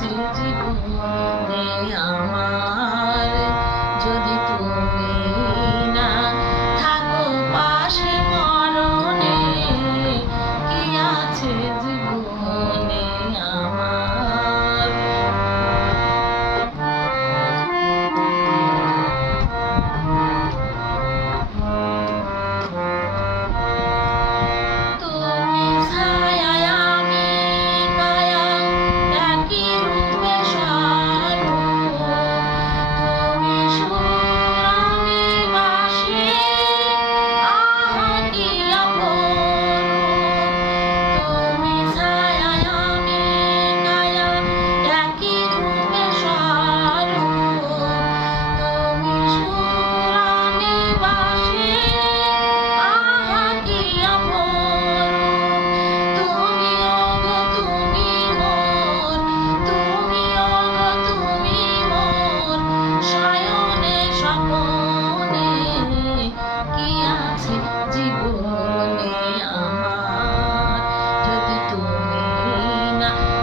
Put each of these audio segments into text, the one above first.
ছিল আমার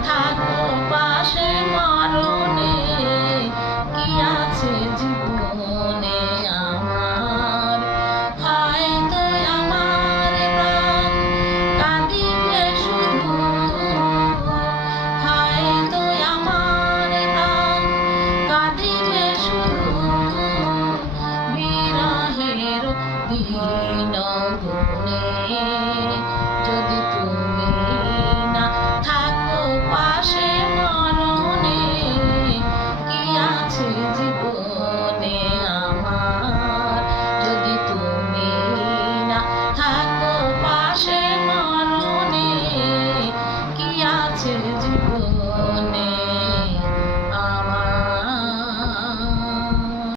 থাকো পাশে মরণে, কি আছে জীবনে আমার? হয়তো আমার প্রাণ কাঁদিবে শুধু, হয়তো আমার প্রাণ কাঁদিবে শুধু, বিরহের দিয়ে